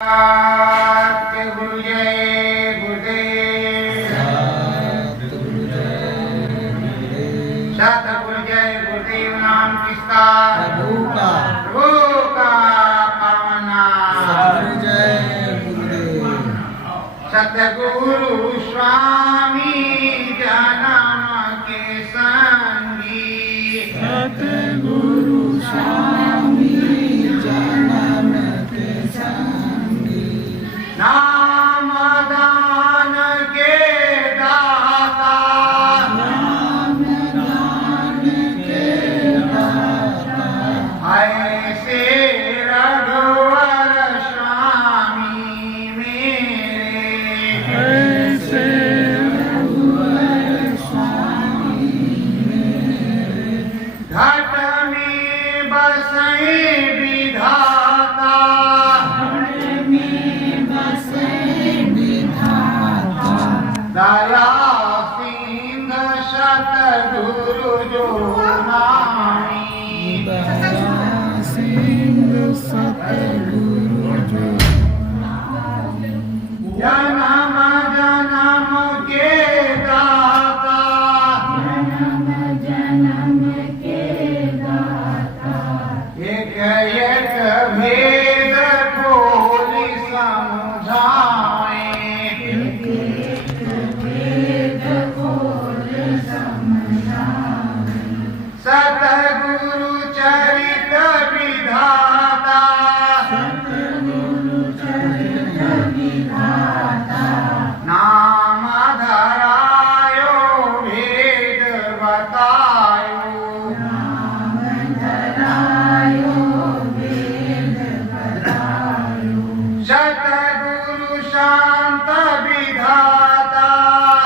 सत्य गुरु जय गुरुदेव। सतगुरु जय गुरुदेव नाम किसका? प्रभु का पावन नाम। सतगुरु जय गुरुदेव। सतगुरु स्वामी जन्म के संगी। सतगुरु स्वामी जन्म के संगी। नाम दान के दाता। नाम दान के दाता। ऐसे रघुवर स्वामी मेरे। ऐसे रघुवर स्वामी मेरे। घट में बसई विधाता। दया सिंह सतगुरु जो नामी। दया सिंह सतगुरु जो नामी। जन्म जन्म के दाता। जन्म जन्म के दाता। एक एक भेद खोली समझाए। सतगुरु चरित विधाता। सतगुरु चरित विधाता। नाम धरायो भेद बतायो। नाम धरायो भेद बतायो। सतगुरु शांत विधाता।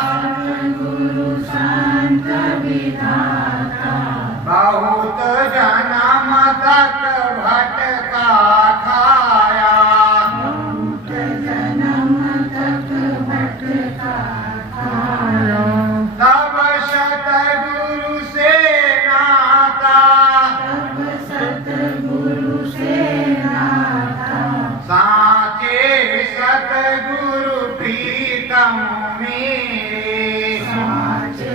सतगुरु शांत विधाता। बहुत जन्म तक भटका खाया। बहुत जन्म तक भटका खाया। तब सतगुरु से नाता। तब सतगुरु से नाता। साचे सतगुरु प्रीतम मेरे। साचे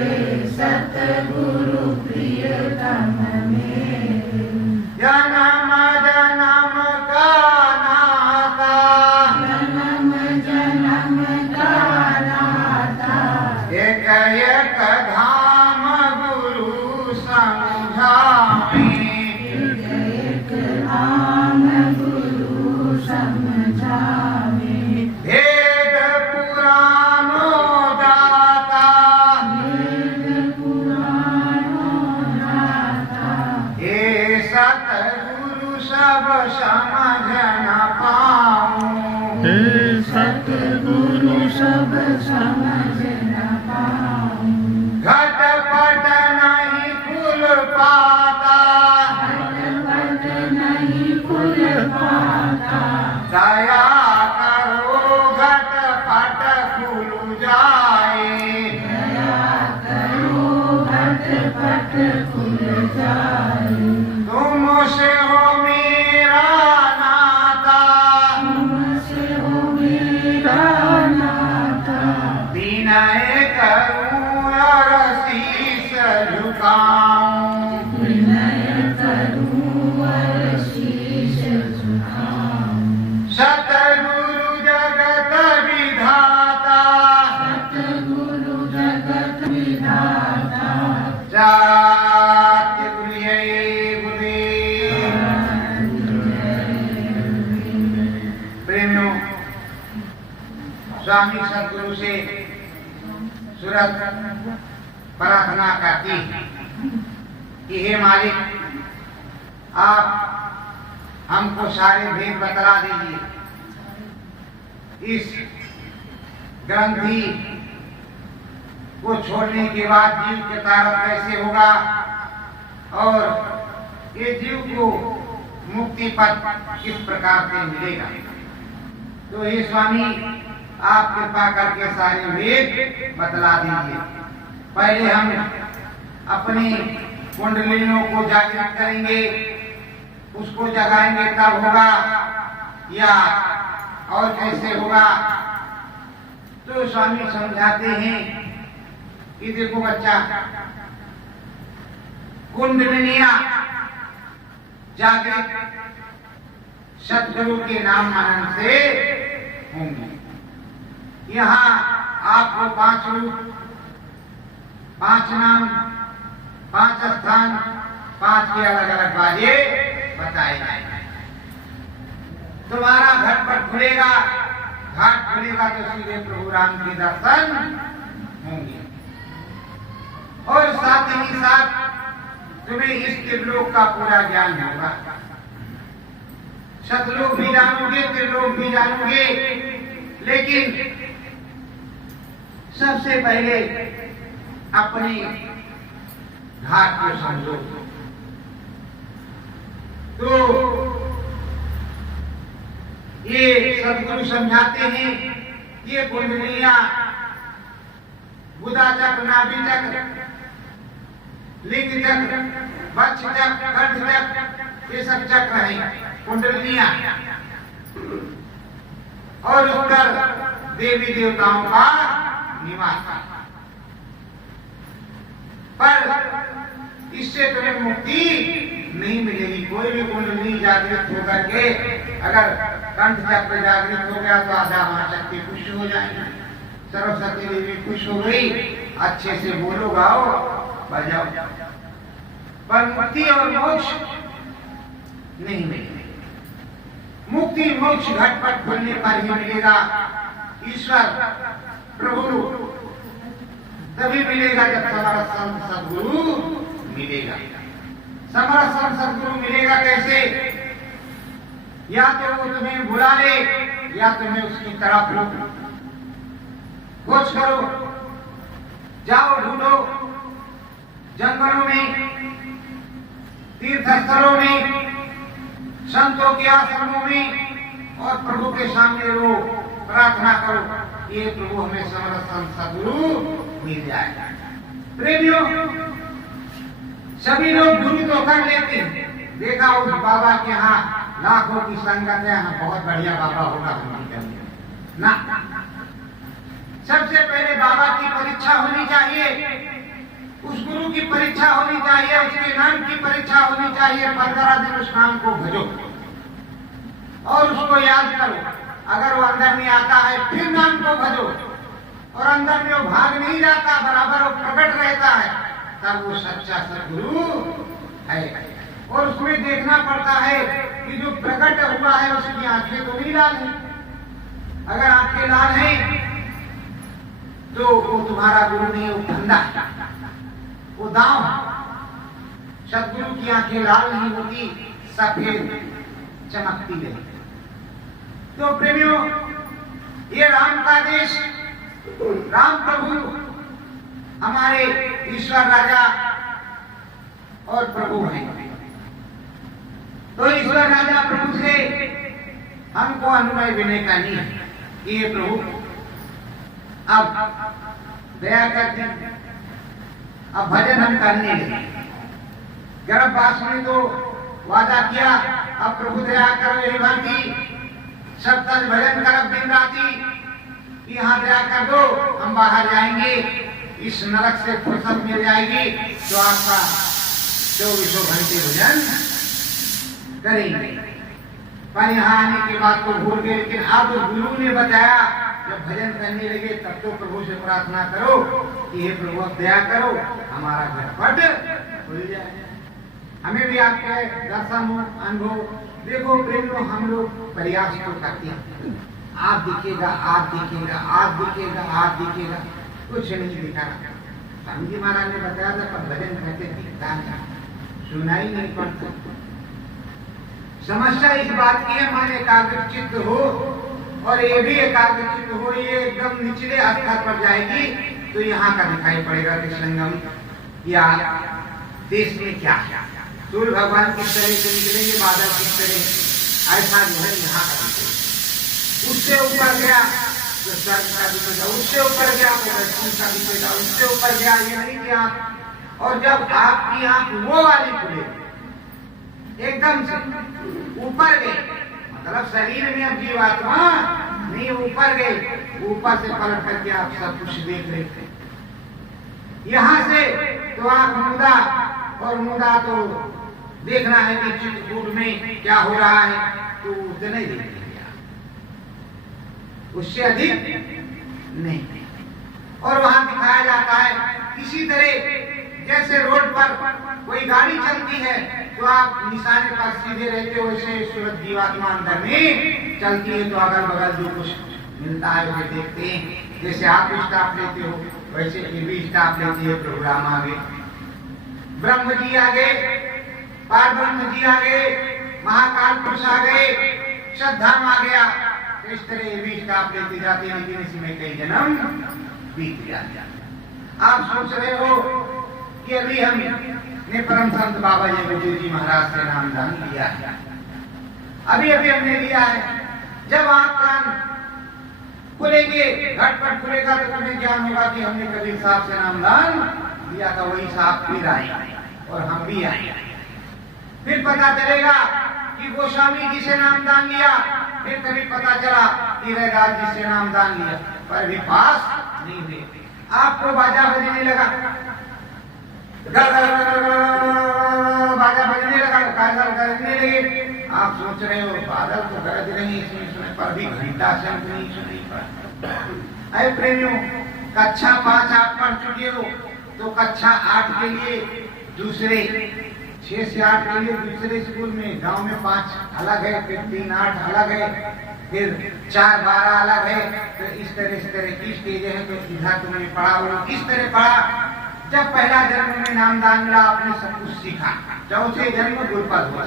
सतगुरु प्रियतम मेरे। जन्म जन्म का नाता। जन्म जन्म का नाता। एक एक धाम गुरु समझाए। एक एक धाम गुरु समझाए। भेद पुराणो दाता। भेद पुराणो दाता। हे सतगुरु सब समझ न पाऊं। हे सतगुरु सब समझ न पाऊं। घटपट नहीं खुल पाता। घटपट नहीं खुल पाता। दया करो घटपट खुल जाए। दया करो घटपट खुल जाए। तुमसे हो मेरा नाता। तुमसे हो मेरा नाता। विनय करूं और शीश झुकाऊं। विनय करूं और शीश झुकाऊं। सतगुरु जगत विधाता। सतगुरु जगत विधाता। सत्य गुरु जय गुरुदेव। प्रेमियों, स्वामी सतगुरु से सूरत प्रार्थना करती कि हे मालिक, आप हमको सारे भेद बतला दीजिए। इस ग्रंथि को छोड़ने के बाद जीव के तारक कैसे होगा और ये जीव को मुक्ति पद किस प्रकार से मिलेगा। तो हे स्वामी, आप कृपा करके सारे भेद बतला दीजिए। पहले हम अपनी कुंडलियों को जागृत करेंगे, उसको जगाएंगे तब होगा, या और कैसे होगा? तो स्वामी समझाते हैं कि देखो बच्चा, कुंडलिनियां जागृत सदगुरु के नाम मनन से होंगी। यहाँ आपको 5 रूप, 5 नाम, 5 स्थान, 5 के अलग अलग बाजे बताए जाएंगे। तुम्हारा घटपट खुलेगा, घाट खुलेगा तो सीधे प्रभु राम के दर्शन होंगे। और साथ ही साथ तुम्हें इस त्रिलोक का पूरा ज्ञान होगा। सतलोक भी जानोगे, त्रिलोक भी जानोगे, लेकिन सबसे पहले अपने घाट को समझो। तो ये सदगुरु समझाते हैं, ये कुंडलियां बुधा चक्र, नाभि चक्र, लिंग चक्र, वक्ष चक्र, कंठ चक्र, ये सब चक्र हैं, कुंडलियां। और उस पर देवी देवताओं का निवास। पर इससे तुम्हें मुक्ति नहीं मिलेगी। कोई भी कुंडली जागृत होकर के अगर कंठ चक्र जागृत हो गया तो आधा महाशक्ति खुश हो जाएगी, सरस्वती देवी खुश हो गई, अच्छे से बोलो, गाओ, बजाओ, पर मुक्ति और मोक्ष नहीं मिलेगी। मुक्ति मोक्ष घटपट खुलने पर ही मिलेगा। ईश्वर प्रभु तभी मिलेगा जब समर्थ सदगुरु मिलेगा। समर्थ सदगुरु मिलेगा कैसे? या तो वो तुम्हें बुला ले, या तुम्हें उसकी तरफ लो। खोज करो, जाओ, ढूंढो, जंगलों में, तीर्थ स्थलों में, संतों के आश्रमों में, और प्रभु के सामने रो, प्रार्थना करो, ये प्रभु हमें समर्थ सदगुरु मिल जाएगा। प्रेमियों, सभी लोग गुरु तो कर लेते हैं। देखा उस बाबा के यहाँ लाखों की संगत है, यहाँ बहुत बढ़िया बाबा होगा, ना। सबसे पहले बाबा की परीक्षा होनी चाहिए, उस गुरु की परीक्षा होनी चाहिए, उसके नाम की परीक्षा होनी चाहिए। 15 दिन उस नाम को भजो और उसको याद करो। अगर वो अंदर में आता है फिर नाम को भजो, और अंदर में वो भाग नहीं जाता, बराबर वो प्रकट रहता है, तब वो सच्चा सदगुरु है। और उसमें देखना पड़ता है कि जो प्रकट हुआ है उसकी आंखें तो नहीं लाल है। अगर आंखें लाल हैं तो वो तुम्हारा गुरु नहीं, वो धंधा, वो दांव। सदगुरु की आंखें लाल नहीं होती, सफेद चमकती है। तो प्रेमियों, ये राम का देश, राम प्रभु हमारे ईश्वर राजा और प्रभु हैं। तो ईश्वर राजा प्रभु से हमको अनुनय विनय करनी है कि ये प्रभु अब दया करके अब भजन हम करने लगे। गर्भवास में तो वादा किया, अब प्रभु दया करो यही भांति सब तक भजन करब दिन राती, यहाँ दया कर दो, हम बाहर जाएंगे, इस नरक से फुर्सत मिल जाएगी तो आपका 24 घंटे भजन करेंगे। पर यहाँ आने के बाद तो भूल गए। लेकिन अब गुरु ने बताया, जब भजन करने लगे तब तो प्रभु से प्रार्थना करो कि हे प्रभु अब दया करो, हमारा घटपट खुल जाए, हमें भी आपके दर्शन हो, अनुभव। देखो प्रेमियों, हम लोग प्रयास तो करते हैं, आप दिखेगा, आप दिखेगा, आप दिखेगा, आप दिखेगा, कुछ नहीं दिखा। स्वामी जी महाराज ने बताया था, पर भजन करते दिखता नहीं, सुनाई नहीं पड़ता। समस्या इस बात की है, मान एकाग्रचित्त हो, और ये भी एकाग्रचित्त हो, ये एकदम निचले स्तर पर जाएगी तो यहाँ का दिखाई पड़ेगा कि संगम या देश में क्या सूर्य भगवान किस तरह से निकलेंगे, बादल किस तरह, ऐसा जो है यहाँ का दिखेगा। उससे ऊपर गया तो स्वर्ग का दिखेगा, उससे ऊपर गया तो वैष्णव का दिखेगा, उससे ऊपर गया ये नहीं कि आप। और जब आपकी आंख वो वाली खुले एकदम से ऊपर गए मतलब शरीर में अब जीवात्मा नहीं, ऊपर गए, ऊपर से पलट करके आप सब कुछ देख रहे थे। यहाँ से तो आप मुदा, और मुदा तो देखना है कि चित्रकूट में क्या हो रहा है, तो उतना ही देख लिया, उससे अधिक नहीं। और वहां दिखाया जाता है इसी तरह जैसे रोड पर कोई गाड़ी चलती है तो आप निशाने पर सीधे रहते हो, वैसे सूरत जीवात्मा अंदर में चलती है तो अगल बगल जो कुछ मिलता है उसे देखते हैं। जैसे आप स्टाफ लेते हो वैसे ये भी स्टाफ लेती है, प्रोग्राम आगे, ब्रह्म जी आ गए, पार ब्रह्म जी आ गए, महाकाल पुरुष आ गए, श्रद्धाम आ गया, तो इस तरह ये भी स्टाफ लेती जाती है, लेकिन इसमें कई जन्म बीत जाते हैं। आप सोच रहे हो कि अभी हमने परम संत बाबा जी महाराज से नामदान लिया है, अभी अभी हमने लिया है। जब आप कान खुलेंगे, घटपट खुलेगा तो तुम्हें ज्ञान होगा कि हमने कबीर साहब से नामदान लिया था, वही साहब फिर आए और हम भी आए। फिर पता चलेगा कि गोस्वामी जी से नामदान लिया, फिर कभी पता चला कि रैदास जी से नामदान लिया, पर भी पास नहीं हुए। आपको बाजा बजने लगा, बाजा बजने लगा, काजल गरजने लगे, आप सोच रहे हो बादल तो गरज रही इसमें, पर भी घंटा शंख नहीं सुनाई पड़ा। अरे प्रेमियों, कक्षा 5 आप पढ़ चुके हो तो कक्षा 8 के लिए दूसरे, 6 से 8 के लिए दूसरे स्कूल में, गांव में 5 अलग है, फिर 3, 8 अलग है, फिर 4, 12 अलग है। तो इस तरह की स्टेज है। तो इधर तुमने पढ़ा हो, किस तरह पढ़ा? जब पहला जन्म में नामदान मिला आपने सब कुछ सीखा, चौथे जन्म गुरुपद हुआ,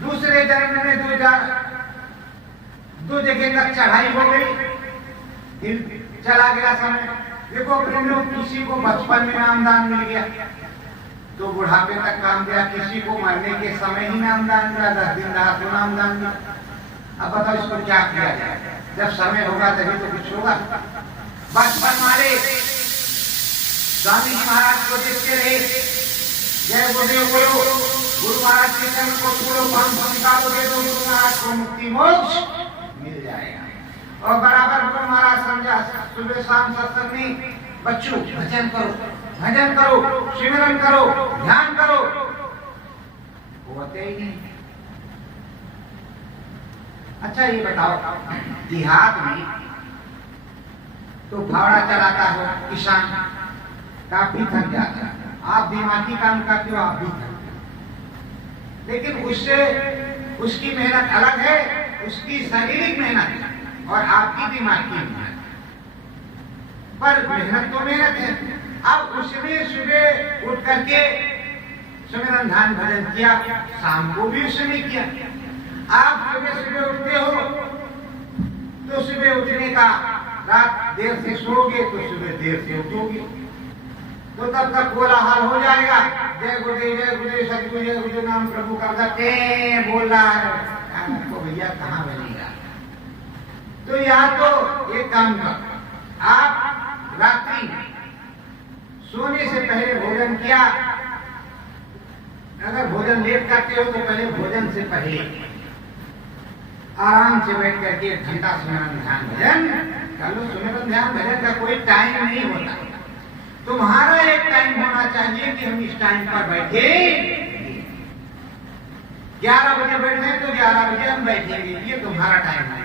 दूसरे जन्म में 2 जगह तक चढ़ाई हो गई, फिर चला गया समय। देखो प्रेमियों, किसी को बचपन में नामदान मिल गया तो बुढ़ापे तक काम दिया, किसी को मरने के समय ही नामदान मिला, 10 दिन रहा तो नामदान मिला। अब बताओ इसको क्या किया जाए? जब समय होगा तभी तो कुछ होगा। बचपन वाले स्वामी जी महाराज को देखते रहे, जय गुरुदेव बोलो, गुरु महाराज के चरण को छोड़ो, परम संस्कार दे दो, गुरु महाराज को मुक्ति मोक्ष मिल जाएगा। और बराबर गुरु महाराज समझा, सुबह शाम सत्संग में बच्चों भजन करो, भजन करो, सिमरन करो, ध्यान करो, होते ही नहीं। अच्छा ये बताओ, देहात में तो फावड़ा चलाता हो किसान, काफी थक जाता है, आप दिमागी काम करते हो, आप भी थक जाते, लेकिन उससे उसकी मेहनत अलग है, उसकी शारीरिक मेहनत और आपकी दिमागी मेहनत, पर मेहनत तो मेहनत है। अब उसने सुबह उठ करके सिमरन ध्यान भजन किया, शाम को भी उसने किया। आप सुबह उठते हो तो सुबह उठने का, रात देर से सोओगे तो सुबह देर से उठोगे, तो तब तक कोलाहल हो जाएगा, जय गुरुदेव सतगुरु जय गुरुदेव नाम प्रभु का बोल रहा है, आपको भैया कहाँ बनेगा। तो या तो एक काम कर, आप रात्रि सोने से पहले भोजन किया, अगर भोजन लेट करते हो तो पहले भोजन से पहले आराम से बैठ करके 1 घंटा सिमरन ध्यान भजन कर लो। सिमरन ध्यान भजन का कोई टाइम नहीं होता, तुम्हारा एक टाइम होना चाहिए कि हम इस टाइम पर बैठे, 11 बजे बैठे तो 11 बजे हम बैठेंगे, ये तुम्हारा टाइम है।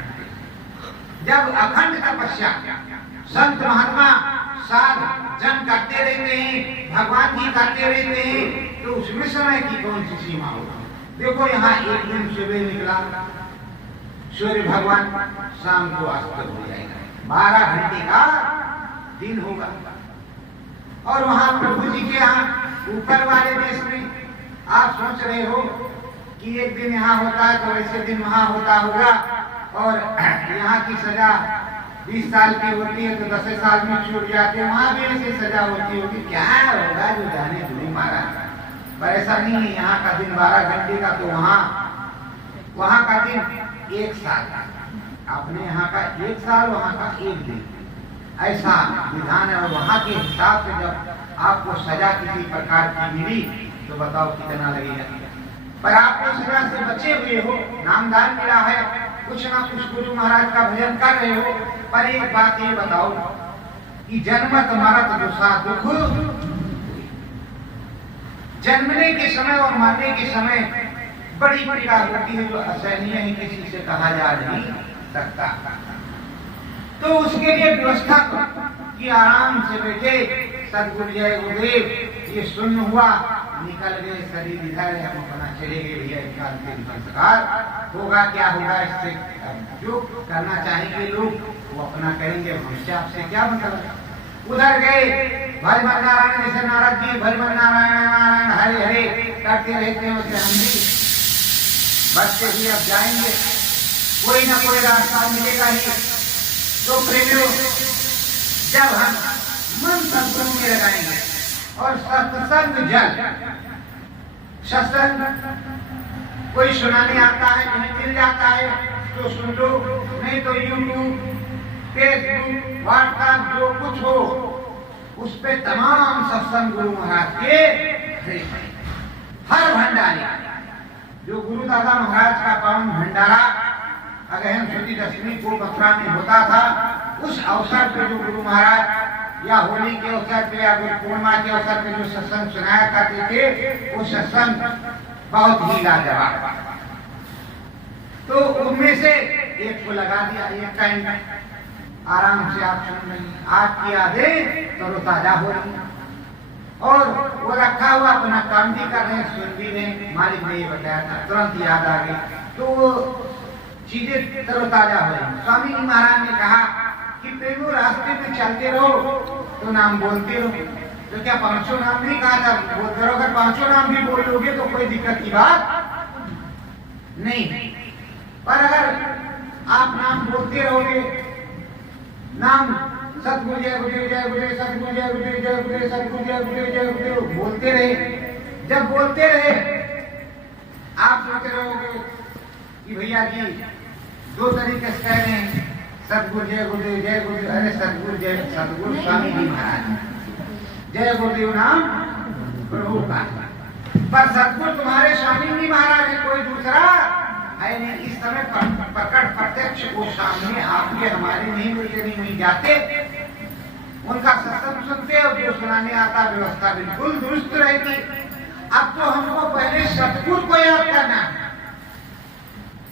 जब अखंड तपस्या संत महात्मा साध जन करते रहते हैं, भगवान जी करते रहते हैं, तो उसमें समय की कौन सी सीमा होगी? देखो यहाँ एक दिन सुबह निकला, सूर्य भगवान शाम को अस्त हो जाएगा, 12 घंटे का दिन होगा। और वहां प्रभु जी के यहाँ ऊपर वाले देश में आप सोच रहे हो कि एक दिन यहाँ होता है तो वैसे दिन वहां होता होगा, और यहाँ की सजा 20 साल की होती है तो 10 साल में छूट जाते हैं, वहां भी ऐसी सजा होती होगी, क्या होगा जो जाने धुनी मारा। पर ऐसा नहीं है, यहाँ का दिन 12 घंटे का, तो वहां का दिन 1 साल, अपने यहाँ का 1 साल, वहां का 1 दिन, ऐसा विधान है। और वहां के हिसाब से जब आपको सजा किसी प्रकार की मिली तो बताओ कितना लगेगा। पर आपको सजा से बचे हुए हो, नामदान मिला है, कुछ ना कुछ गुरु महाराज का भजन कर रहे हो, पर एक बात ये बताओ कि जन्मत मरत दुसा दुख, जन्मने के समय और मरने के समय बड़ी पीड़ा होती है जो असहनीय है, किसी से कहा जा नहीं सकता। तो उसके लिए व्यवस्था कि आराम से बैठे, सदगुरु जय गुरुदेव, ये सुन्न हुआ, निकल गए शरीर इधर, हम अपना चले गए भैया, निकाल के संस्कार होगा, क्या होगा इससे, जो करना चाहेंगे लोग वो अपना करेंगे, भविष्य आपसे क्या मतलब। उधर गए भज मन नारायण, जैसे नारद जी भज मन नारायण नारायण हरे हरे करते रहते हैं, उसे हम भी बचते ही अब जाएंगे, कोई ना कोई रास्ता मिलेगा ही। तो प्रेमियों, जब हम मन सत्संग में लगाएंगे और सत्संग जल, सत्संग कोई सुनाने आता है, कहीं मिल जाता है तो सुन लो, नहीं तो यूट्यूब, फेसबुक, व्हाट्सएप जो कुछ हो उस पे तमाम सत्संग गुरु महाराज के हर भंडारे, जो गुरु दादा महाराज का पावन भंडारा अगहन शुद्धि दशमी को मथुरा में होता था, उस अवसर पे जो गुरु महाराज या होली के अवसर पे या गुरु पूर्णिमा के अवसर पे जो सत्संग सुनाया करते थे, वो सत्संग बहुत ही लाजवाब। तो उनमें से एक को लगा दिया, एक टाइम आराम से आप सुन रही, आपकी यादें तरोताजा हो रही और वो रखा हुआ अपना काम भी कर रहे हैं, सुन भी रहे, मालिक ने ये बताया था, तुरंत याद आ गई, तो चीजें तरोताजा हो रही। स्वामी जी महाराज ने कहा कि प्रेमो रास्ते में चलते रहो तो नाम बोलते रहो। तो क्या पांचों नाम नहीं कहा था, बोलते रहो, अगर पांचों नाम भी बोल लोगे तो कोई दिक्कत की बात नहीं, पर अगर आप नाम बोलते रहोगे, नाम सतगुरु जय गुरुदेव जय गुरुदेव, सतगुरु जय गुरुदेव जय गुरुदेव, सतगुरु जय गुरुदेव जय गुरुदेव बोलते रहे, जब बोलते रहे आप सोचते रहोगे कि भैया जी दो तरीके से कह रहे हैं, सतगुरु जय गुरुदेव जय गुरुदेव, अरे सतगुरु जय सतगुरु स्वामी जी महाराज, जय गुरुदेव नाम प्रभु का, पर सतगुरु तुम्हारे स्वामी जी महाराज है, कोई दूसरा है नहीं। इस समय प्रकट प्रत्यक्ष वो सामने आपके हमारे नहीं मिलते, नहीं जाते, उनका सत्संग सुनते और जो सुनाने आता व्यवस्था बिल्कुल दुरुस्त रहती। अब तो हमको पहले सतगुरु को याद करना है।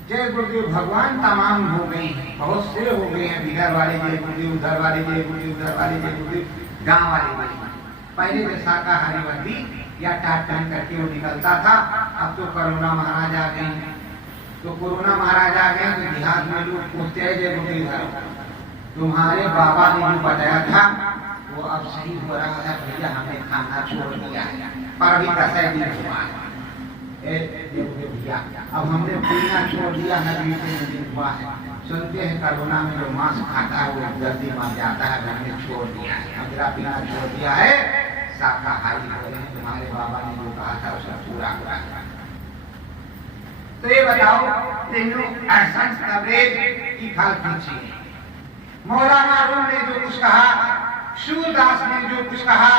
जय गुरुदेव भगवान तमाम हो गए हैं, बहुत से हो गए हैं, इधर वाले जय गुरुदेव, उधर वाले जय गुरुदेव, उधर वाले जय गुरुदेव, गांव वाले जय। पहले जो शाकाहारी वर्दी या टाट पहन करके वो निकलता था, अब तो कोरोना महाराज आ गए हैं, तो कोरोना महाराज आ गए तो देहात में लोग पूछते हैं जय गुरुदेव तुम्हारे बाबा ने जो बताया था वो अब सही हो रहा है भैया, हमने खाना छोड़ दिया है, पर अभी 10 दिन हुआ है भैया, अब हमने पीना छोड़ दिया है, 20 दिन हुआ है। सुनते हैं कोरोना में जो मांस खाता है वो जल्दी मर जाता है, हमने छोड़ दिया है, मेरा पीना छोड़ दिया है, शाकाहारी हो रहे हैं, तुम्हारे बाबा ने जो कहा था उसका पूरा हुआ है। तो ये बताओ संत तबरेज की फल खींची, मौलाना रूम ने जो कुछ कहा, सूरदास ने जो कुछ कहा,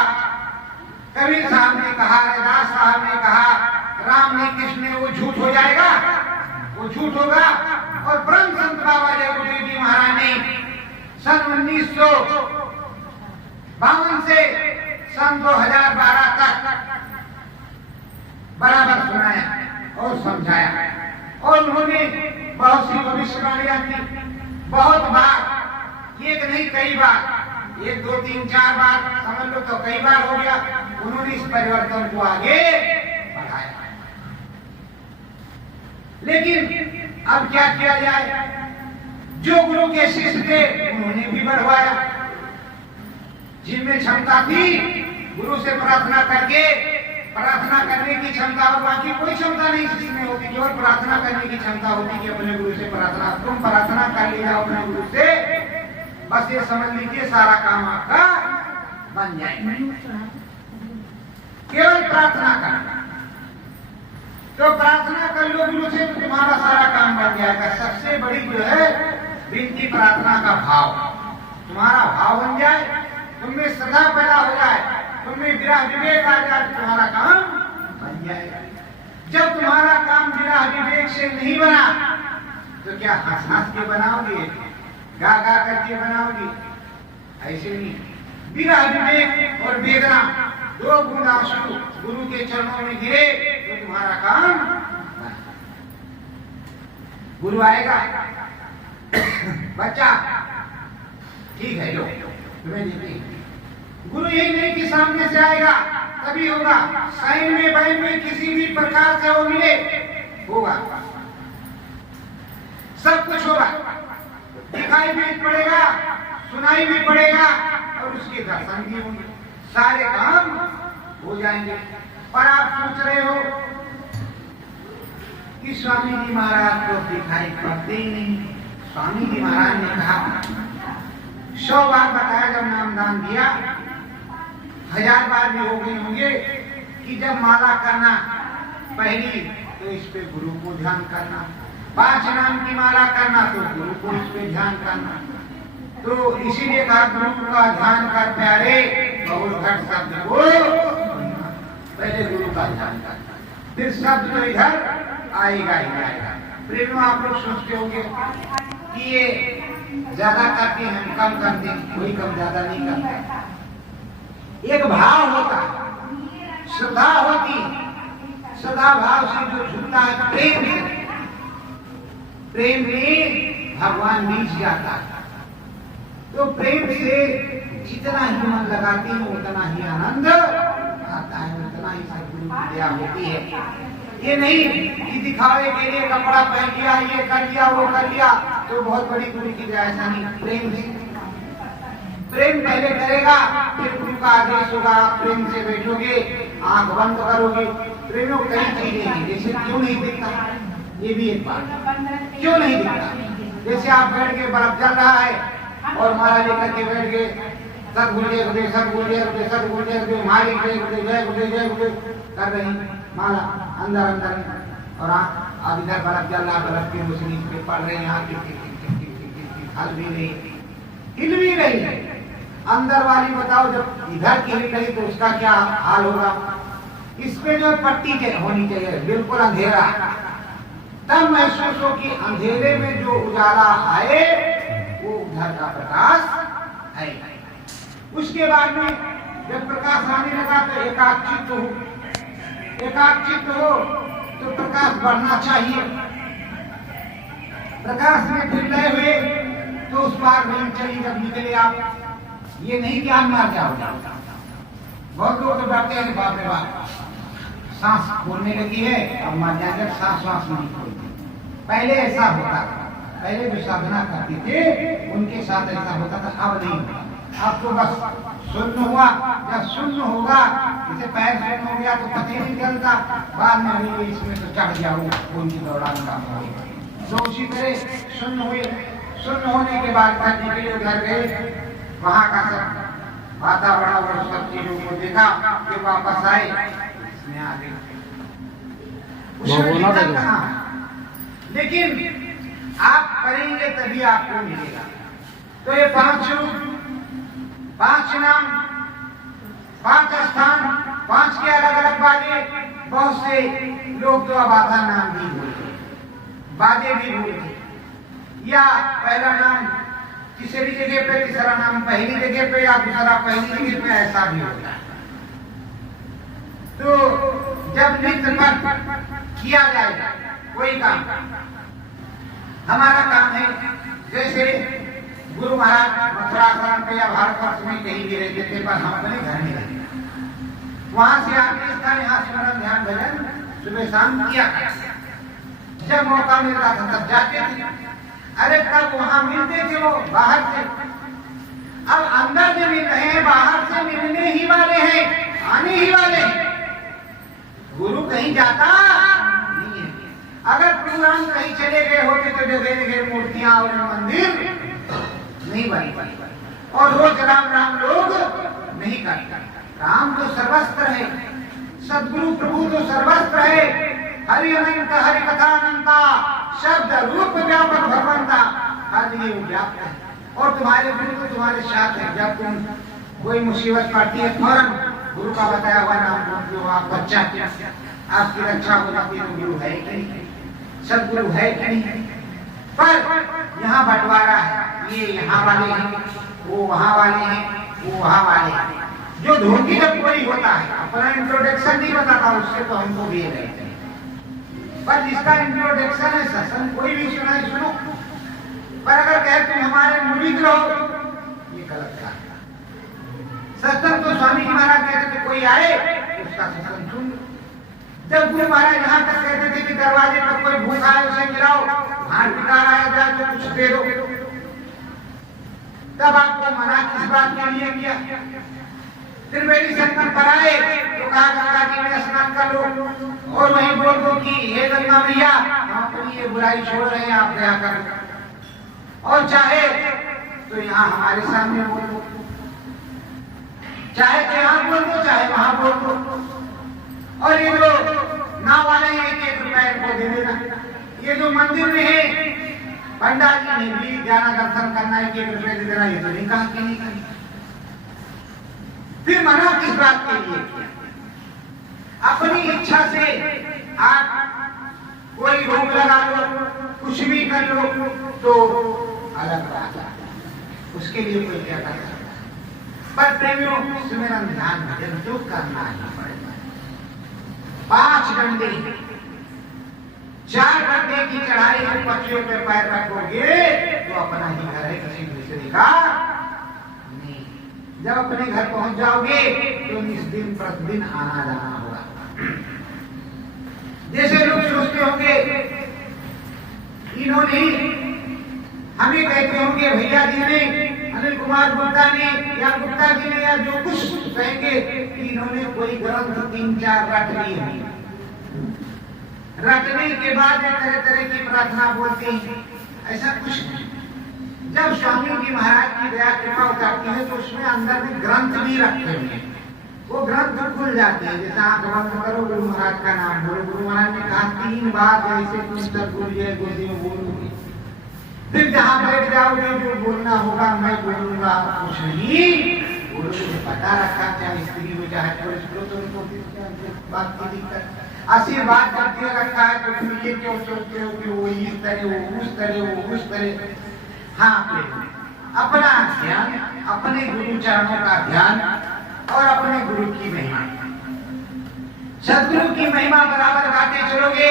कबीर साहब ने कहा, रैदास साहब ने कहा, राम ने कृष्ण ने, वो झूठ हो जाएगा, वो झूठ होगा। और ब्रह्म संत बाबा जय गुरुदेव जी महाराज ने सन 1952 से सन 2012 तक बराबर सुनाया और समझाया, और उन्होंने बहुत सी भविष्यवाणियां की, बहुत बार, एक नहीं कई बार, 1 2 3 4 बार समझ लो तो कई बार हो गया, उन्होंने इस परिवर्तन को आगे बढ़ाया। लेकिन अब क्या किया जाए, जो गुरु के शिष्य थे उन्होंने भी बढ़वाया, जिनमें क्षमता थी गुरु से प्रार्थना करके, प्रार्थना करने की क्षमता और बाकी कोई क्षमता नहीं जिसमें होती, केवल प्रार्थना करने की क्षमता होती कि अपने गुरु से प्रार्थना, तुम प्रार्थना कर ले जाओ अपने गुरु से, बस ये समझ लीजिए सारा काम आपका बन जाएगा। केवल प्रार्थना करना, तो प्रार्थना कर लो गुरु से तो तुम्हारा सारा काम बन जाएगा। सबसे बड़ी जो है विनती प्रार्थना का भाव, तुम्हारा भाव बन जाए, तुममें श्रद्धा पैदा हो जाए, तुममें विरह विवेक आ जाए, तुम्हारा काम बन जाएगा। जब तुम्हारा काम विरह विवेक से नहीं बना तो क्या हंस हंस के बनाओगे, गा गा करके बनाओगे? ऐसे नहीं। बिना विवेक और वेदना, 2 बूंद आंसू गुरु के चरणों में गिरे तो तुम्हारा काम गुरु आएगा, बच्चा ठीक है लो तुम्हें देखिए, गुरु यही नहीं कि सामने से आएगा तभी होगा, साइन में बैन में किसी भी प्रकार से वो मिले होगा, सब कुछ होगा, दिखाई भी पड़ेगा, सुनाई भी पड़ेगा और उसके दर्शन भी होंगे, सारे काम हो जाएंगे। पर आप सोच रहे हो कि स्वामी जी महाराज को दिखाई पड़ते ही नहीं। स्वामी जी महाराज ने कहा, 100 बार बताया जब नामदान दिया, 1000 बार भी हो गए होंगे कि जब माला करना पहली तो इस पे गुरु को ध्यान करना, 5 नाम की माला करना तो गुरु को इस पे ध्यान करना। तो इसीलिए कहा गुरु का ध्यान कर प्यारे, बहुत घट शब्द को पहले गुरु का ध्यान करना, फिर शब्द तो इधर आएगा ही आएगा। प्रेम आप लोग सोचते होंगे कि ये ज्यादा करते हैं, कम करते हैं, कोई कम ज्यादा नहीं करता। एक भाव होता, श्रद्धा होती, सदा भाव से जो झुकता है प्रेम से, प्रेम में भगवान बीच जाता है। तो प्रेम से जितना ही मन लगाते हैं उतना ही आनंद आता है, उतना ही सद्गुरु की दया होती है। ये नहीं कि दिखावे के लिए कपड़ा पहन लिया, ये कर लिया, वो कर लिया तो बहुत बड़ी गुरु की दया, ऐसा नहीं। प्रेम से, प्रेम पहले करेगा फिर गुरु का आदेश होगा, आप प्रेम से बैठोगे, आंख बंद करोगे। प्रेम में कई चीजें हैं, जैसे क्यों नहीं दिखता, ये भी एक बात, क्यों नहीं दिखता। जैसे आप बैठ के बर्फ जल रहा है और माला लेकर के बैठ गए, सतगुरुदेव हृदय, सतगुरुदेव हृदय, सतगुरुदेव हृदय, मालिक जय गुरुदेव, जय गुरुदेव, जय गुरुदेव कर रही माला अंदर अंदर, और आप इधर बर्फ जल रहा, बर्फ की रोशनी पे पड़ रही, यहाँ हल भी नहीं, हिल भी रही है। अंदर वाली बताओ, जब इधर की हिल रही तो उसका क्या हाल होगा। इस पे जो पट्टी होनी चाहिए, बिल्कुल अंधेरा, तब महसूस हो कि अंधेरे में जो उजाला आए वो उधर का प्रकाश है। उसके बाद में जब प्रकाश आने लगा तो एकाग्रचित्त हो, एकाग्रचित्त हो तो प्रकाश बढ़ना चाहिए। प्रकाश में फिर रहे हुए तो उस पार नहीं चली, जब निकले आप, ये नहीं कि आप मार जाओगे। बहुत लोग तो डरते हैं, बाप रे बाप सांस फूलने लगी है अब मर जाएंगे, सांस वास नहीं खोलती। पहले ऐसा होता था, पहले जो साधना करते थे उनके साथ ऐसा होता था, अब नहीं होता। अब तो बस शून्य हुआ, जब शून्य होगा, जैसे पैर शून्य हो गया तो पता ही नहीं चलता, बाद में भी इसमें तो चढ़ जाओ खून की दौड़ान का। तो उसी तरह शून्य हुए, शून्य होने के बाद करने के लिए घर गए, वहां का सब वातावरण और सब चीजों को देखा, फिर वापस आए, इसमें आ गए। लेकिन आप करेंगे तभी आपको मिलेगा। तो ये 5 रूप, 5 नाम, 5 स्थान, 5 के अलग अलग बाजे। बहुत से लोग तो अब आधा नाम भी बोलते, बाजे भी बोलते, या पहला नाम तीसरी जगह पे, तीसरा नाम पहली जगह पे, या दूसरा पहली जगह पे, ऐसा भी होता है। तो जब नित्य पर किया जाएगा कोई काम, हमारा काम है, जैसे गुरु महाराज मथुराश्रम पे या भारतवर्ष में कहीं भी रहते थे, पर हम अपने घर में रहते, वहां से आके इसका यहाँ स्मरण ध्यान भजन सुबह शाम किया करते। जब मौका मिलता था तब जाते थे। अरे तब वहां मिलते थे वो बाहर से, अब अंदर से मिल रहे हैं, बाहर से मिलने ही वाले हैं, आने ही वाले हैं। गुरु कहीं जाता नहीं है। अगर प्रोग्राम कहीं चले गए होते तो जगह जगह मूर्तियां और मंदिर नहीं बनी, और रोज राम राम लोग नहीं करते। राम तो सर्वस्त्र है, सदगुरु प्रभु तो सर्वस्त्र है। हरि अनंत हरि कथा अनंता, शब्द रूप व्यापक भगवंता, हर जगह व्याप्त है। और तुम्हारे गुरु तो तुम्हारे साथ है। जब तुम कोई मुसीबत पड़ती है, फौरन गुरु का बताया हुआ नाम बोलते हो, आप बच्चा, आपकी रक्षा हो जाती है। तो गुरु है कि नहीं, सदगुरु है कि नहीं, पर यहाँ बंटवारा है, ये यहाँ वाले हैं, वो वहाँ वाले हैं, वो वहाँ वाले हैं। जो धोखी जब कोई होता है अपना इंट्रोडक्शन नहीं बताता, उससे तो हमको भी नहीं चाहिए। पर जिसका इंट्रोडक्शन है सत्संग कोई भी सुना है सुनो, पर अगर कहे तुम हमारे मुरीद रहो, ये गलत बात है। सत्संग तो स्वामी जी महाराज कहते थे कोई आए उसका सत्संग सुन। जब गुरु महाराज यहाँ तक कहते थे कि दरवाजे पर कोई भूखा है उसे गिराओ, हाथ बिगाड़ आया जाए तो कुछ दे दो, तब आपको मना किस बात के लिए किया? त्रिवेणी संगम पर आए तो कहा गंगा जी में स्नान कर लो और वहीं बोल दो कि हे गंगा मैया हम अपनी ये बुराई छोड़ रहे हैं, आप दया करो। और चाहे तो यहाँ हमारे सामने बोल दो, चाहे तो यहाँ बोल दो, चाहे वहां बोल दो। और ये जो नाव वाले हैं 1-1 रुपया इनको दे देना। ये जो मंदिर में है पंडित जी ने भी जाना दर्शन करना है 1 रुपया दे देना, ये तो नहीं कहा कि नहीं कहा। फिर मना किस बात के लिए किया? अपनी इच्छा से आप कोई रोक लगा लो, कुछ भी कर लो तो अलग बात है, उसके लिए कोई क्या कर सकता है। पर प्रेमियों सुमिरन ध्यान भजन जो करना ही पड़ेगा। 5 घंटे 4 घंटे की चढ़ाई में पक्षियों पे पैर रखोगे तो अपना ही घर है, किसी दूसरे का नहीं। जब अपने घर पहुंच जाओगे तो इस दिन प्रतिदिन आना जाना होगा। जैसे लोग सोचते होंगे इन्होंने हमें कहते होंगे भैया जी ने, अनिल कुमार गुप्ता ने या गुप्ता जी ने या जो कुछ कहेंगे कि इन्होंने कोई ग्रंथ 3-4 रट लिए हैं, रटने के बाद तरह तरह की प्रार्थना बोलते हैं, ऐसा कुछ नहीं। जब स्वामी जी महाराज की दया कृपा उतारती है तो उसमें अंदर में ग्रंथ भी रखे हुए हैं, वो ग्रंथ खुल जाते हैं। जैसे आंख बंद करो, गुरु महाराज का नाम बोलो, गुरु महाराज ने कहा 3 बार ऐसे तुम सदगुरु जय गोदी में बोलोगे, फिर जहां बैठ जाओगे जो बोलना होगा मैं बोलूंगा, कुछ नहीं बोलोगे। पता रखा चाहे स्त्री हो चाहे पुरुष हो, तो उनको बात की दिक्कत आशीर्वाद करते रखा है तो तुम ये क्यों सोचते हो कि वो इस तरह वो उस तरह वो उस तरह। हाँ, अपना ध्यान, अपने गुरु चरणों का ध्यान और अपने गुरु की महिमा, सदगुरु की महिमा बराबर गाते चलोगे,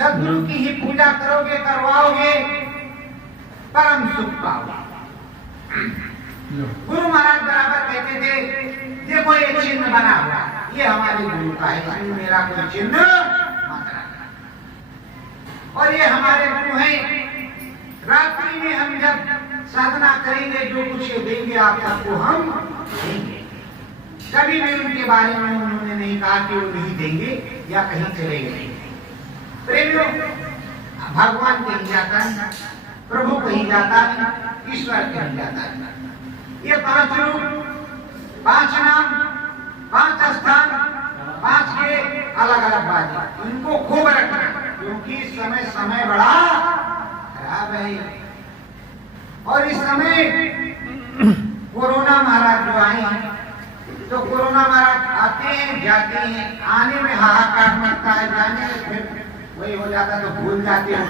सदगुरु की ही पूजा करोगे, करवाओगे, परम सुख पाओगे। गुरु महाराज बराबर कहते थे ये कोई चिन्ह बना हुआ, ये हमारे गुरु का है, इसमें मेरा कोई चिन्ह मत रखना। और ये हमारे गुरु हैं। रात्रि में हम जब साधना करेंगे जो कुछ देंगे आप सबको हम देंगे। कभी भी उनके बारे में उन्होंने नहीं कहा कि वो नहीं देंगे या कहीं चले गए। प्रेमियों, भगवान कहीं जाता है, प्रभु कहीं जाता है, ईश्वर कहीं जाता है। ये 5 रूप, 5 नाम, 5 स्थान, 5 के अलग अलग बात, इनको खूब रखना क्योंकि समय बड़ा खराब है। और इस समय कोरोना महाराज जो आए हैं तो कोरोना महाराज आते हैं जाते हैं, आने में हाहाकार मचता है, जाने में फिर वही हो जाता तो भूल जाते हो।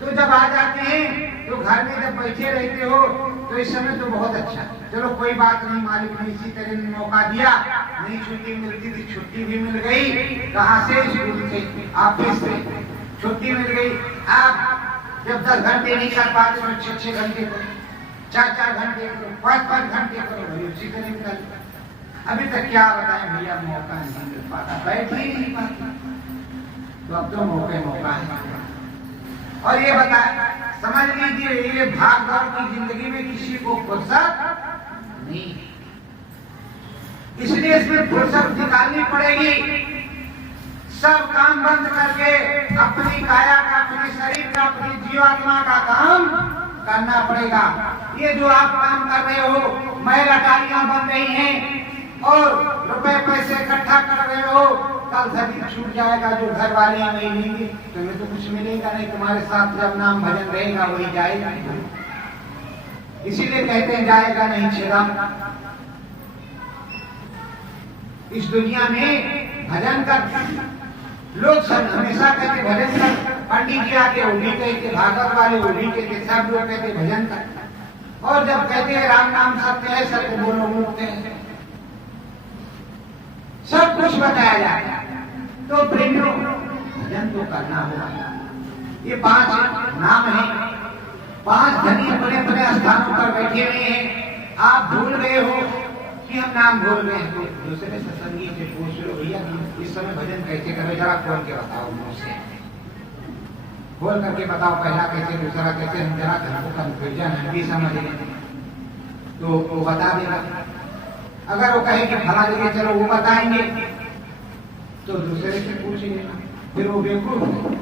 तो जब आ जाते हैं तो घर में जब बैठे रहते हो तो इस समय तो बहुत अच्छा, चलो कोई बात नहीं, मालिक ने इसी तरह मौका दिया, नहीं छुट्टी मिलती थी छुट्टी भी मिल गई। कहाँ से? स्कूल से, ऑफिस से छुट्टी मिल गई। आप जब 10 घंटे नहीं कर पाते तो 6-6 घंटे करो, 4-4 घंटे करो, 5-5 घंटे करो, उसी तरह निकल। अभी तक क्या बताएं भैया, मौका नहीं मिल पाता, बैठ ही नहीं पाता, तो अब तो मौका है। और ये बता समझ लीजिए, ये भाग दौड़ की जिंदगी में किसी को फुर्सत नहीं, इसलिए इसमें फुर्सत निकालनी पड़ेगी। सब काम बंद करके अपनी काया का, अपने शरीर का, अपनी जीवात्मा का काम करना पड़ेगा। ये जो आप काम कर रहे हो, मैल अटारियां बन रही हैं और रुपए पैसे इकट्ठा कर रहे हो, कल शरीर छूट जाएगा, जो घर वाले नहीं लेंगे तुम्हें तो कुछ मिलेगा नहीं, तुम्हारे साथ जब नाम भजन रहेगा वही जाएगा। इसीलिए कहते हैं जाएगा नहीं छेड़ा। इस दुनिया में भजन कर, लोग सब हमेशा कहते भजन कर, पंडित जी आके वो भी कहते, भागवत वाले वो भी कहते, सब लोग कहते भजन कर। और जब कहते हैं राम नाम सत्य है, सत्य बोलो मुक्त है, सब कुछ बताया जाता है। तो प्रेमियों भजन तो करना होगा। ये 5 नाम है, 5 धनी अपने अपने स्थानों पर बैठे हुए हैं। आप भूल गए हो कि हम नाम भूल गए हैं, तो दूसरे सत्संगी से पूछ लो, भैया इस समय भजन कैसे करो, जरा खोल के बताओ मुझसे, खोल करके बताओ पहला कैसे दूसरा कैसे, हम जरा हमको कंफ्यूजन हम भी समझ लें। तो वो बता देगा। अगर वो कहे कि फला जगह चलो वो बताएंगे, तो दूसरे से पूछ लेना, फिर वो बेवकूफ है।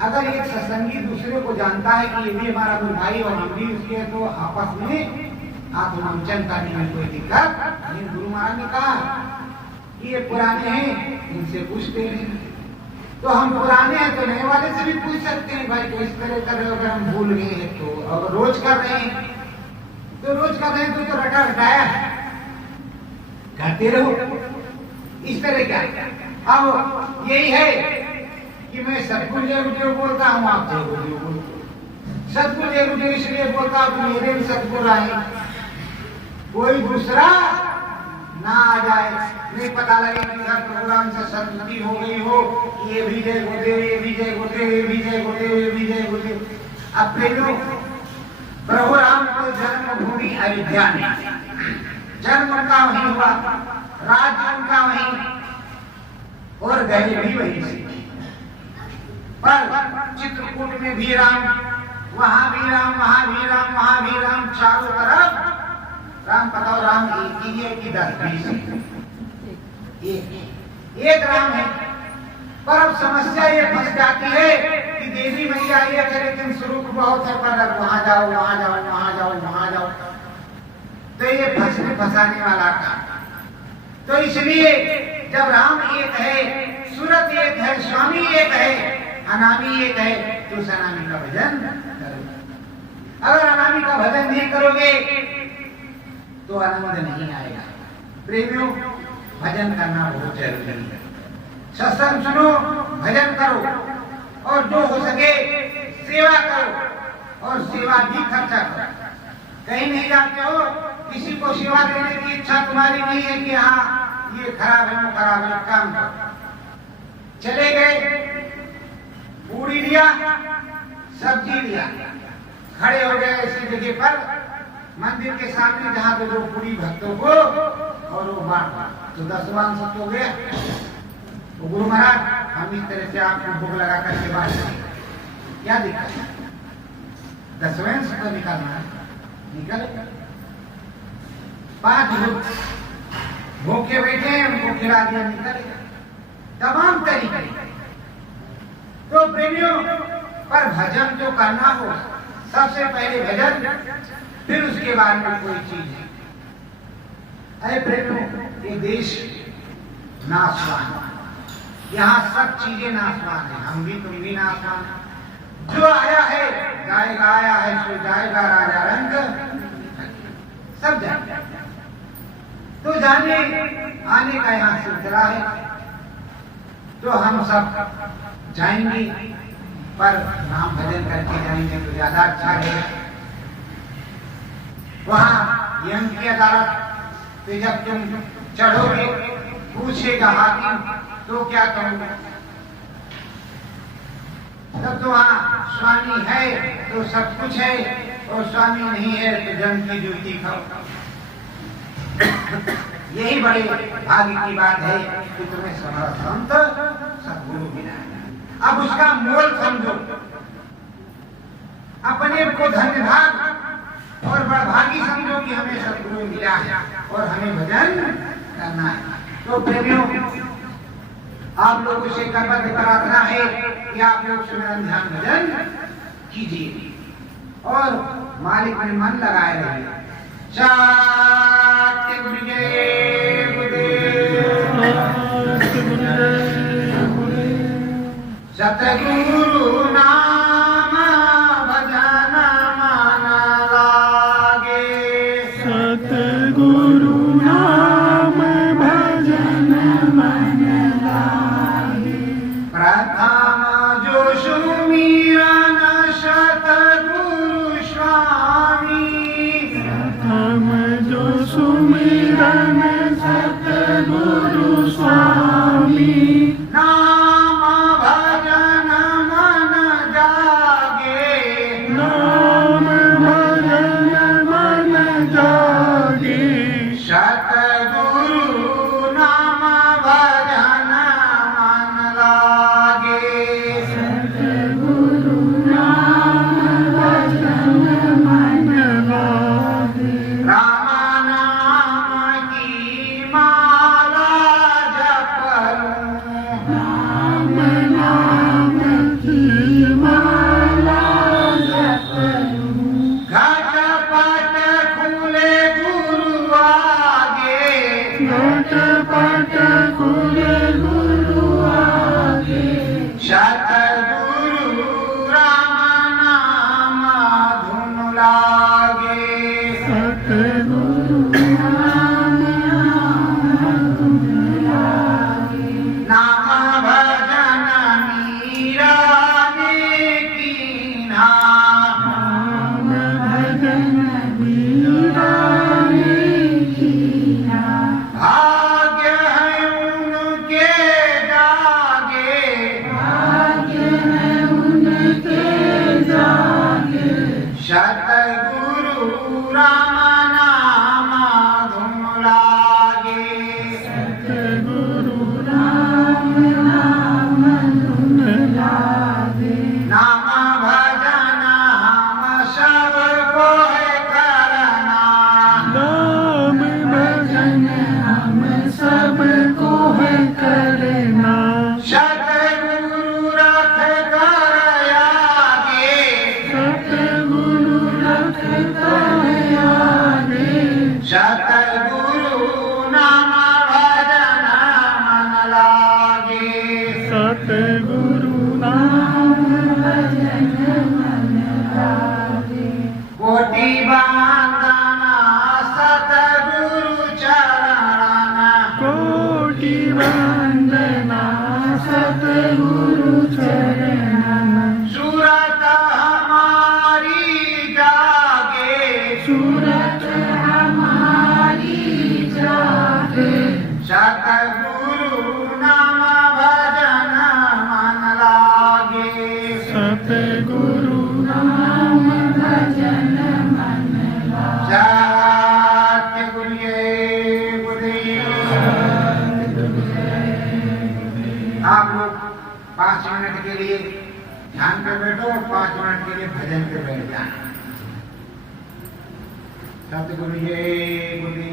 अगर एक सत्संगी दूसरे को जानता है कि ये भी हमारा भाई और हम भी उसके, तो आपस में आत्ममंचन करने में कोई दिक्कत नहीं। गुरु महाराज ने कहा कि ये पुराने हैं, इनसे पूछते हैं। तो हम पुराने हैं तो नए वाले से भी पूछ सकते हैं, भाई किस तरह कर रहे हो, अगर हम भूल गए हैं तो। अगर रोज कर रहे हैं तो रोज कर रहे हैं तो रटा रटाया करते रहो, इस तरह क्या। अब यही है कि मैं सतगुरु जय गुरुदेव बोलता हूँ, आप जय गुरुदेव बोलते हो। सतगुरु जय गुरुदेव इसलिए बोलता हूँ मेरे भी सतगुरु आए, कोई दूसरा ना आ जाए, नहीं पता लगे कि हर प्रोग्राम से सतगुरु हो गई हो, ये भी जय गुरुदेव, ये भी जय गुरुदेव, ये भी जय गुरुदेव, ये भी जय गुरुदेव। अब प्रेमियों प्रभु राम को जन्मभूमि अयोध्या में, जन्म उनका वहीं हुआ, राज्य उनका वहीं, और गए भी वहीं से। पर चित्रकूट में भी राम, वहां भी राम, वहां भी राम, वहां भी राम, चारों तरफ राम। बताओ राम एक ही 10-20 एक राम है। पर अब समस्या ये फंस जाती है कि देवी मैया ये कह, लेकिन स्वरूप बहुत है, पर वहां जाओ वहां जाओ वहां जाओ वहां जाओ, तो ये फंसाने वाला काम। तो इसलिए जब राम एक है, सूरत एक है, स्वामी एक है, अनामी एक है, तो उस अनामी का भजन करो। अगर अनामी का भजन नहीं करोगे तो आनंद नहीं आएगा। प्रेमियों भजन करना बहुत जरूरी है। सत्संग सुनो, भजन करो, और जो हो सके सेवा करो, और सेवा भी खर्चा करो। कहीं नहीं जाते हो, किसी को सेवा देने की इच्छा तुम्हारी नहीं है कि हाँ ये खराब है वो खराब है, काम करो। चले गए, पूरी लिया, सब्जी लिया, खड़े हो गए ऐसी जगह पर मंदिर के सामने जहां पे जो पूरी भक्तों को, और वो बांट, तो 10 वान सब हो गया। तो गुरु महाराज हम इस तरह से आपको भोग लगा करके बांट देंगे, क्या दिक्कत है? 10 वान से तो निकालना है, निकल। 5 लोग भूखे बैठे हैं, उनको खिला दिया, निकल। तमाम तरीके। तो प्रेमियों पर भजन जो करना हो, सबसे पहले भजन, फिर उसके बाद में कोई चीज है। अरे प्रेमियों ये देश नाशवान, यहाँ सब चीजें नाशवान है, हम भी तुम भी नाशवान है। जो आया है जाएगा, आया है सो जाएगा, राजा रंग सब जाएगा। तो जाने आने का यहाँ सिलसिला है, तो हम सब जाएंगे, पर नाम भजन करके जाएंगे तो ज्यादा अच्छा है। वहां यम की अदालत पे जब तुम चढ़ोगे, पूछेगा हाकिम तो क्या करोगे? तब तो वहां स्वामी है तो सब कुछ है, और स्वामी नहीं है तो जन्म की जूती खाओ। यही बड़े भाग्य की बात है कि तुम्हें समर्थ सद्गुरु मिला। अब उसका मोल समझो, अपने को धन्य भाग और बड़भागी समझो कि हमें सद्गुरु मिला है और हमें भजन करना है। तो प्रेमियों आप लोगों से करबद्ध प्रार्थना है कि आप लोग सुमिरन ध्यान भजन कीजिए और मालिक में मन लगाए रहिए। सत्य गुरुदेव सतगुरु नाम भजन मन लागे, सतगुरु नाम भजन मन लागे। प्रथम नाम भजन मन जागे सतगुरु नाम भजन मन लागे सतगुरु नाम भजन मन लागे राम नाम की माला जप लूं राम नाम की माला जप लूं घटपट खुले गुरु आगे घटपट खुले गुरु आगे सतगुरु राम नाम धुन लागे सतगुरु नाम धुन लागे नाम भजन मीरा ने कीन्हा नाम भजन मीरा ने कीन्हा भाग्य है उनके जागे भाग्य है उनके जागे सतगुरु राम नाम धुन लागे सतगुरु राम नाम धुन लागे नाम भजन हम सबको है करना नाम भजन हम सबको है करना सतगुरु रख कर आगे सतगुरु रख कर आगे सतगुरु नाम भजन मन लागे सतगुरु नाम भजन मन लागे कोटि वंदना सतगुरु चरण कोटि वंदना सतगुरु चरण सूरत हमारी जागे सूरत हमारी जागे सतगुरु नाम भजन मन लागे सतगुरु नाम भजन मन लागे सत्य गुरुये गुरुदेव। आप लोग 5 मिनट के लिए ध्यान पे बैठो और 5 मिनट के लिए भजन पे बैठ जाना। सतगुरु ये गुरुदेव।